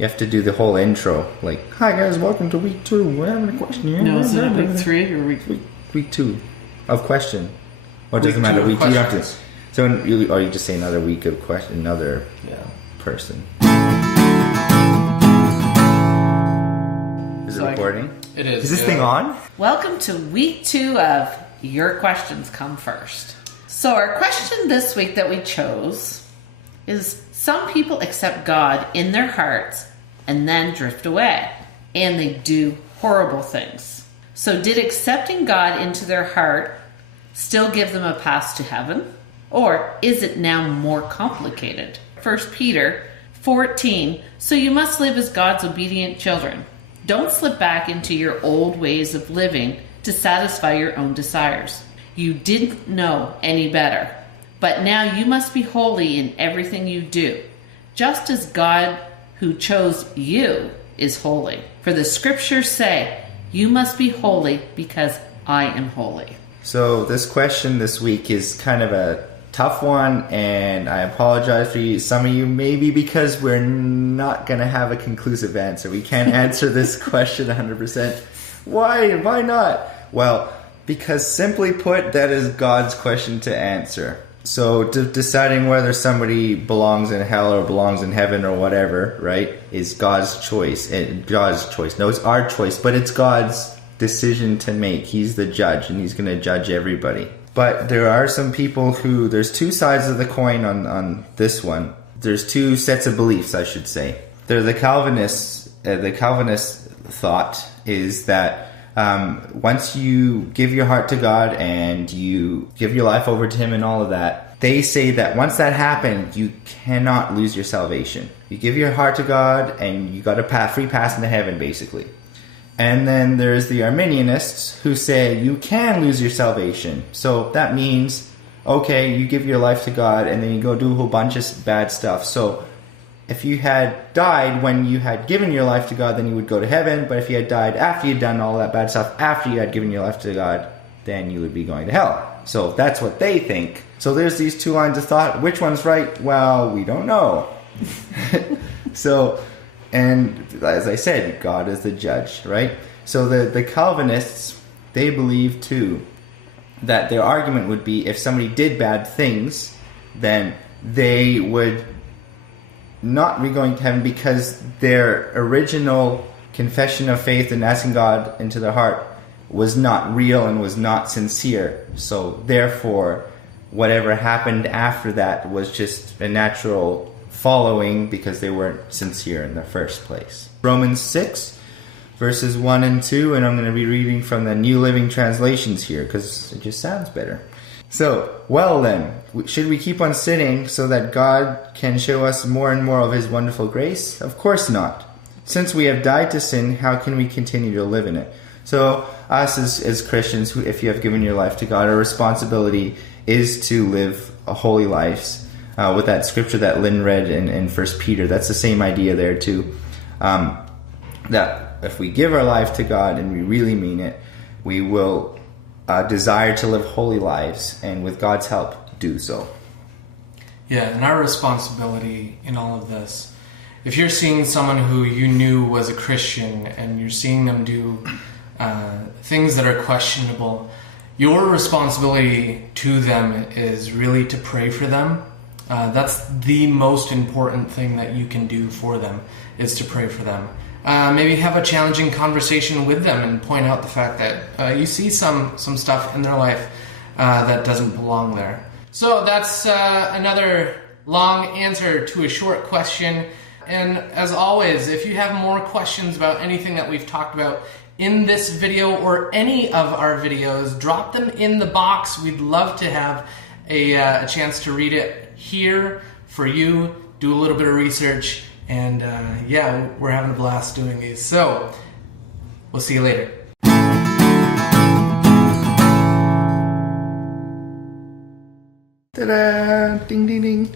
You have to do the whole intro. Like, hi guys, welcome to week 2. We're having a question here. No, is it week 3 or week 2 of question? Or does it Week matter? 2 of Week 2 you have to. questions. So, or you just say another week of question, another person. Is it recording? It is. Is this thing on? Welcome to week 2 of Your Questions Come First. So our question this week that we chose is, some people accept God in their hearts and then drift away, and they do horrible things. So did accepting God into their heart still give them a pass to heaven? Or is it now more complicated? 1 Peter 14, so you must live as God's obedient children. Don't slip back into your old ways of living to satisfy your own desires. You didn't know any better, but now you must be holy in everything you do, just as God who chose you is holy. For the scriptures say, you must be holy because I am holy. So this question this week is kind of a tough one, and I apologize for you, some of you, maybe because we're not going to have a conclusive answer. We can't answer this question 100%. Why not? Well, because simply put, that is God's question to answer. So deciding whether somebody belongs in hell or belongs in heaven or whatever, right, is God's choice. No, it's our choice, but it's God's decision to make. He's the judge, and he's going to judge everybody. But there are some people who, there's two sides of the coin on this one. There's two sets of beliefs, I should say. They're the Calvinists. The Calvinist thought is that once you give your heart to God and you give your life over to him and all of that, they say that once that happened, you cannot lose your salvation. You give your heart to God and you got a free pass into heaven, basically. And then there's the Arminianists who say you can lose your salvation. So that means, okay, you give your life to God and then you go do a whole bunch of bad stuff. So if you had died when you had given your life to God, then you would go to heaven. But if you had died after you'd done all that bad stuff, after you had given your life to God, then you would be going to hell. So that's what they think. So there's these two lines of thought. Which one's right? Well, we don't know. And as I said, God is the judge, right? So the Calvinists, they believe too that their argument would be if somebody did bad things, then they would not be going to heaven because their original confession of faith and asking God into their heart was not real and was not sincere. So therefore, whatever happened after that was just a natural following because they weren't sincere in the first place. Romans 6, verses 1 and 2, and I'm going to be reading from the New Living Translations here because it just sounds better. So, well then, should we keep on sinning so that God can show us more and more of his wonderful grace? Of course not. Since we have died to sin, how can we continue to live in it? So, us as Christians, if you have given your life to God, our responsibility is to live a holy lives. With that scripture that Lynn read in 1 Peter, that's the same idea there too. That if we give our life to God and we really mean it, we will desire to live holy lives, and with God's help, do so. Yeah, and our responsibility in all of this, if you're seeing someone who you knew was a Christian and you're seeing them do things that are questionable, your responsibility to them is really to pray for them. That's the most important thing that you can do for them, is to pray for them. Maybe have a challenging conversation with them and point out the fact that you see some stuff in their life that doesn't belong there. So that's another long answer to a short question. And as always, if you have more questions about anything that we've talked about in this video or any of our videos, drop them in the box. We'd love to have a chance to read it here for you, do a little bit of research, and yeah, we're having a blast doing these. So, we'll see you later. Ta-da! Ding, ding, ding.